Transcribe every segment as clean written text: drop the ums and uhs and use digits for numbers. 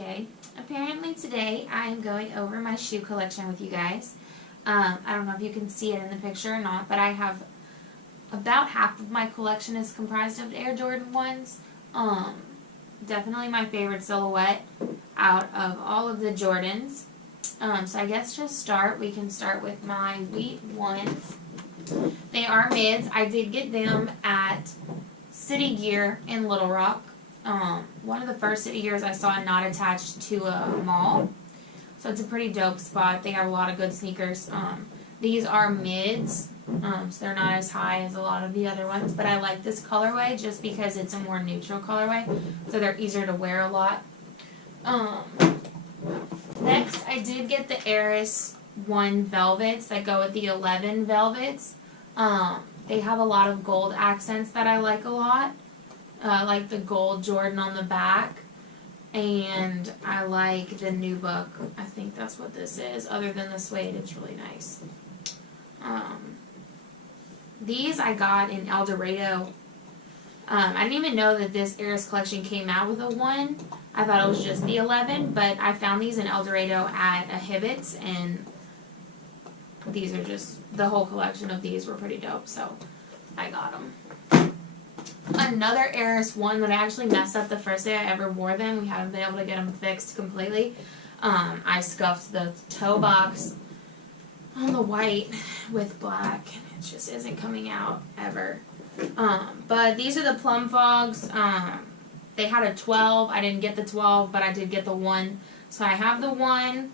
Jay. Apparently today I am going over my shoe collection with you guys. I don't know if you can see it in the picture or not, but I have about half of my collection is comprised of Air Jordan 1s. Definitely my favorite silhouette out of all of the Jordans. So I guess we can start with my Wheat 1s. They are mids. I did get them at City Gear in Little Rock. One of the first City Gears I saw not attached to a mall. So it's a pretty dope spot. They have a lot of good sneakers. These are mids, so they're not as high as a lot of the other ones. But I like this colorway just because it's a more neutral colorway. So they're easier to wear a lot. Next, I did get the Eris 1 Velvets that go with the 11 Velvets. They have a lot of gold accents that I like a lot. Like the gold Jordan on the back. And I like the Nubuck. I think that's what this is. Other than the suede, it's really nice. These I got in El Dorado. I didn't even know that this Eris collection came out with a 1. I thought it was just the 11, but I found these in El Dorado at a Hibbett's, and these are just, the whole collection of these were pretty dope, so I got them. Another Eris 1 that I actually messed up the first day I ever wore them. We haven't been able to get them fixed completely. I scuffed the toe box on the white with black, and it just isn't coming out ever. But these are the Plum Fogs. They had a 12. I didn't get the 12, but I did get the 1. So I have the 1.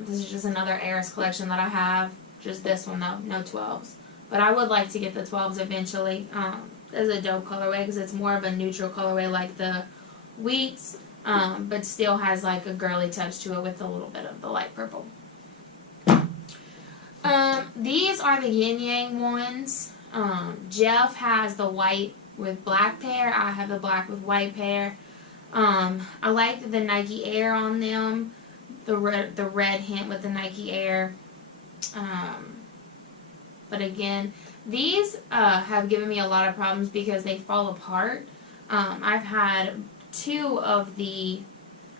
This is just another Eris collection that I have. Just this one though, no 12s. But I would like to get the 12s eventually. This is a dope colorway because it's more of a neutral colorway like the Wheats, but still has like a girly touch to it with a little bit of the light purple. These are the Yin Yang ones. Jeff has the white with black pair. I have the black with white pair. I like the Nike Air on them. The red hint with the Nike Air. But again, these have given me a lot of problems because they fall apart. I've had 2 of the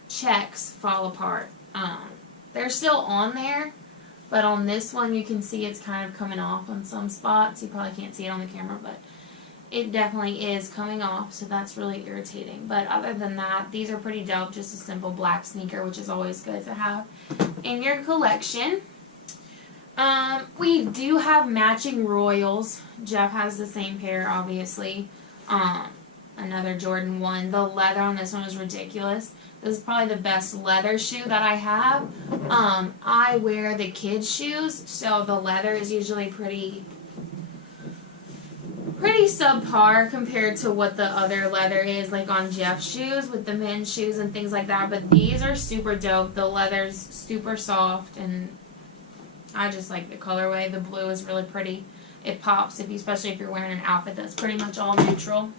checks fall apart. They're still on there, but on this one you can see it's kind of coming off on some spots. You probably can't see it on the camera, but it definitely is coming off, so that's really irritating. But other than that, these are pretty dope. Just a simple black sneaker, which is always good to have in your collection. We do have matching Royals. Jeff has the same pair, obviously. Another Jordan 1. The leather on this one is ridiculous. This is probably the best leather shoe that I have. I wear the kids' shoes, so the leather is usually pretty subpar compared to what the other leather is, like on Jeff's shoes with the men's shoes and things like that. But these are super dope. The leather's super soft, and I just like the colorway. The blue is really pretty. It pops, especially if you're wearing an outfit that's pretty much all neutral.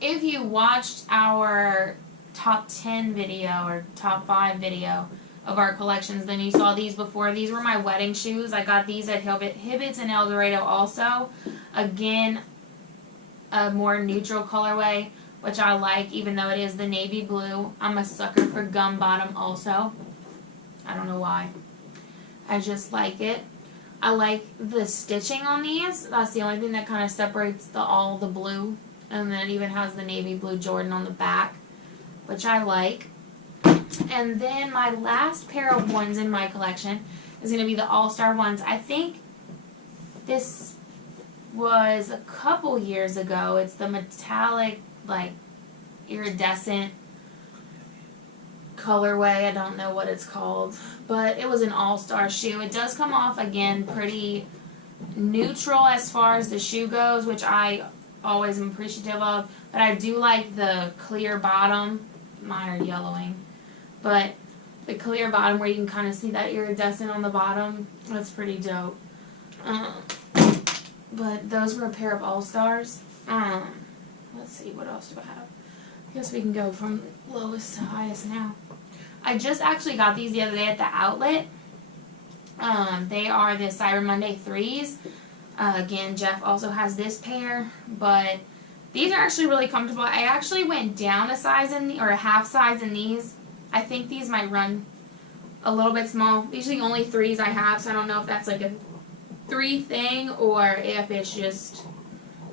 If you watched our top 10 video or top 5 video of our collections, then you saw these before. These were my wedding shoes. I got these at Hibbett's and El Dorado also. Again, a more neutral colorway, which I like, even though it is the navy blue. I'm a sucker for gum bottom also. I don't know why. I just like it. I like the stitching on these. That's the only thing that kind of separates all the blue. And then it even has the navy blue Jordan on the back, which I like. And then my last pair of 1s in my collection is going to be the All-Star 1s. I think this was a couple years ago. It's the metallic, like, iridescent colorway. I don't know what it's called, but it was an all-star shoe. It does come off, again, pretty neutral as far as the shoe goes, which I always am appreciative of, but I do like the clear bottom. Mine are yellowing, but the clear bottom where you can kind of see that iridescent on the bottom, that's pretty dope. But those were a pair of all-stars. Let's see, what else do I have? I guess we can go from lowest to highest now. I just actually got these the other day at the outlet. They are the Cyber Monday 3s. Again, Jeff also has this pair, but These are actually really comfortable. I actually went down a size or a half size in these. I think these might run a little bit small. These are the only 3s I have, so I don't know if that's like a 3 thing or if it's just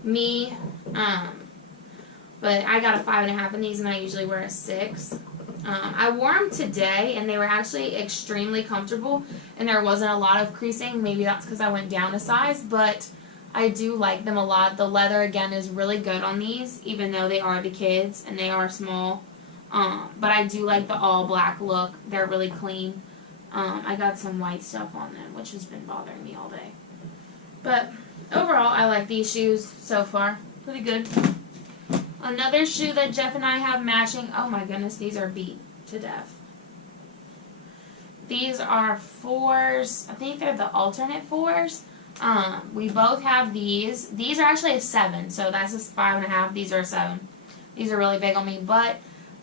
me. But I got a 5.5 in these, and I usually wear a 6. I wore them today, and they were actually extremely comfortable, and there wasn't a lot of creasing. Maybe that's because I went down a size, but I do like them a lot. The leather, again, is really good on these, even though they are the kids, and they are small. But I do like the all-black look. They're really clean. I got some white stuff on them, which has been bothering me all day. But overall, I like these shoes so far. Pretty good. Another shoe that Jeff and I have matching. Oh my goodness, these are beat to death. These are 4s. I think they're the alternate 4s. We both have these. These are actually a 7, so that's a 5.5. These are a 7. These are really big on me, but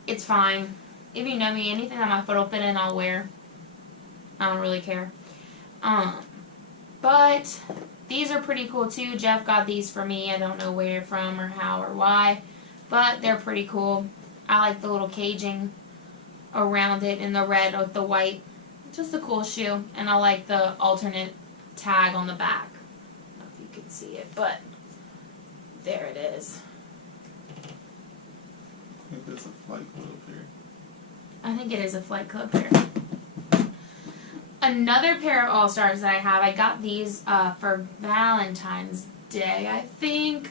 it's fine. If you know me, anything that my foot will fit in, I'll wear. I don't really care. But these are pretty cool too. Jeff got these for me. I don't know where from or how or why, but they're pretty cool. I like the little caging around it in the red with the white. Just a cool shoe, and I like the alternate tag on the back. I don't know if you can see it, but there it is. I think that's a Flight Club pair. I think it is a Flight Club pair. Another pair of All-Stars that I have, I got these for Valentine's Day, I think.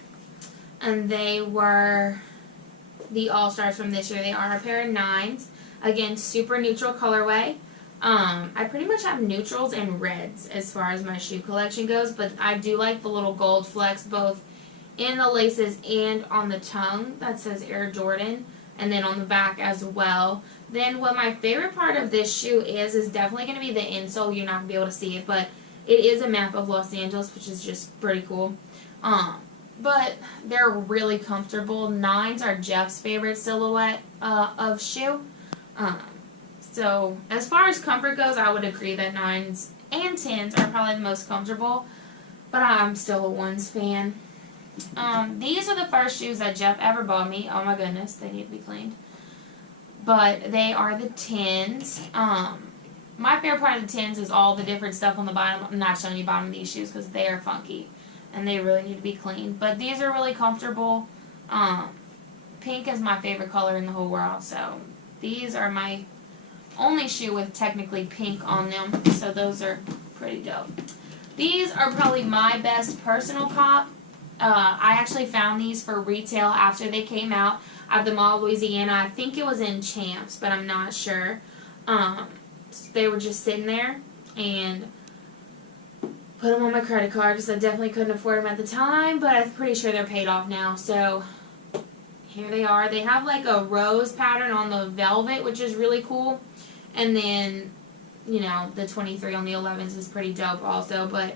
And they were the All-Stars from this year. They are a pair of 9s. Again, super neutral colorway. I pretty much have neutrals and reds as far as my shoe collection goes, but I do like the little gold flecks both in the laces and on the tongue that says Air Jordan, and then on the back as well. Then what my favorite part of this shoe is definitely going to be the insole. You're not going to be able to see it, but it is a map of Los Angeles, which is just pretty cool. But they're really comfortable. 9s are Jeff's favorite silhouette of shoe. So as far as comfort goes, I would agree that 9s and 10s are probably the most comfortable, but I'm still a 1s fan. These are the first shoes that Jeff ever bought me. Oh my goodness, they need to be cleaned. But they are the 10s. My favorite part of the 10s is all the different stuff on the bottom. I'm not showing you the bottom of these shoes because they are funky and they really need to be cleaned. But these are really comfortable. Pink is my favorite color in the whole world, so these are my only shoe with technically pink on them. So those are pretty dope. These are probably my best personal cop. I actually found these for retail after they came out at the Mall of Louisiana. I think it was in Champs, but I'm not sure. They were just sitting there, and put them on my credit card because I definitely couldn't afford them at the time, but I'm pretty sure they're paid off now. So here they are. They have like a rose pattern on the velvet, which is really cool. And then, you know, the 23 on the 11s is pretty dope also, but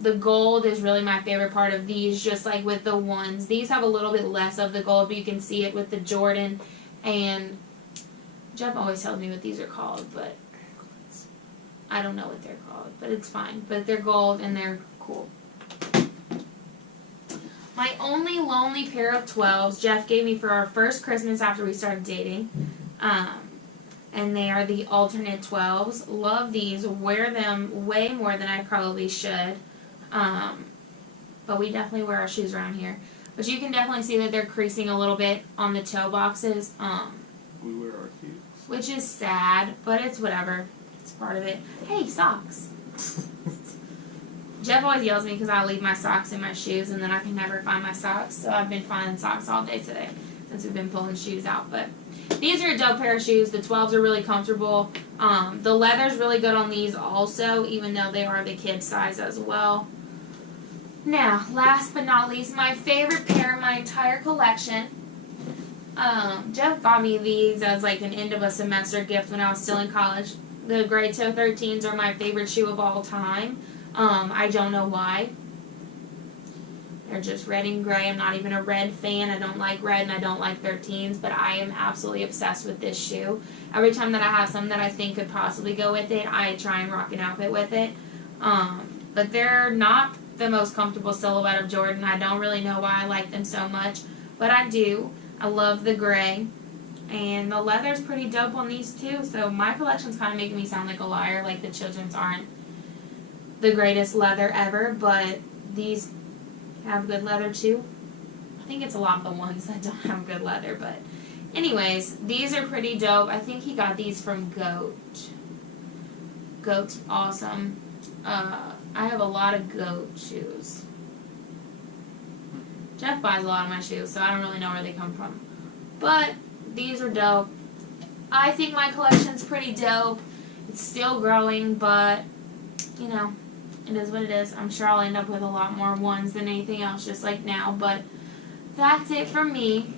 the gold is really my favorite part of these, just like with the 1s. These have a little bit less of the gold, but you can see it with the Jordan. And Jeff always tells me what these are called, but I don't know what they're called, but it's fine. But they're gold and they're cool. My only lonely pair of 12s Jeff gave me for our first Christmas after we started dating. And they are the alternate 12s. Love these. Wear them way more than I probably should. But we definitely wear our shoes around here. But you can definitely see that they're creasing a little bit on the toe boxes. We wear our shoes. Which is sad, but it's whatever. It's part of it. Hey, socks. Jeff always yells at me because I leave my socks in my shoes and then I can never find my socks. So I've been finding socks all day today since we've been pulling shoes out. But these are a dope pair of shoes. The 12s are really comfortable. The leather's really good on these also, even though they are the kid size as well. Now, last but not least, my favorite pair in my entire collection. Jeff got me these as like an end of a semester gift when I was still in college. The Grey Toe 13s are my favorite shoe of all time. I don't know why. They're just red and gray. I'm not even a red fan. I don't like red and I don't like 13s, but I am absolutely obsessed with this shoe. Every time that I have something that I think could possibly go with it, I try and rock an outfit with it. But they're not the most comfortable silhouette of Jordan. I don't really know why I like them so much, but I do. I love the gray. And the leather's pretty dope on these too. So my collection's kind of making me sound like a liar, like the children's aren't the greatest leather ever, but these have good leather too. I think it's a lot of the ones that don't have good leather, but anyways, these are pretty dope. I think he got these from Goat. Goat's awesome. I have a lot of Goat shoes. Jeff buys a lot of my shoes, so I don't really know where they come from. But these are dope. I think my collection's pretty dope. It's still growing, but, you know, it is what it is. I'm sure I'll end up with a lot more ones than anything else, just like now. But that's it for me.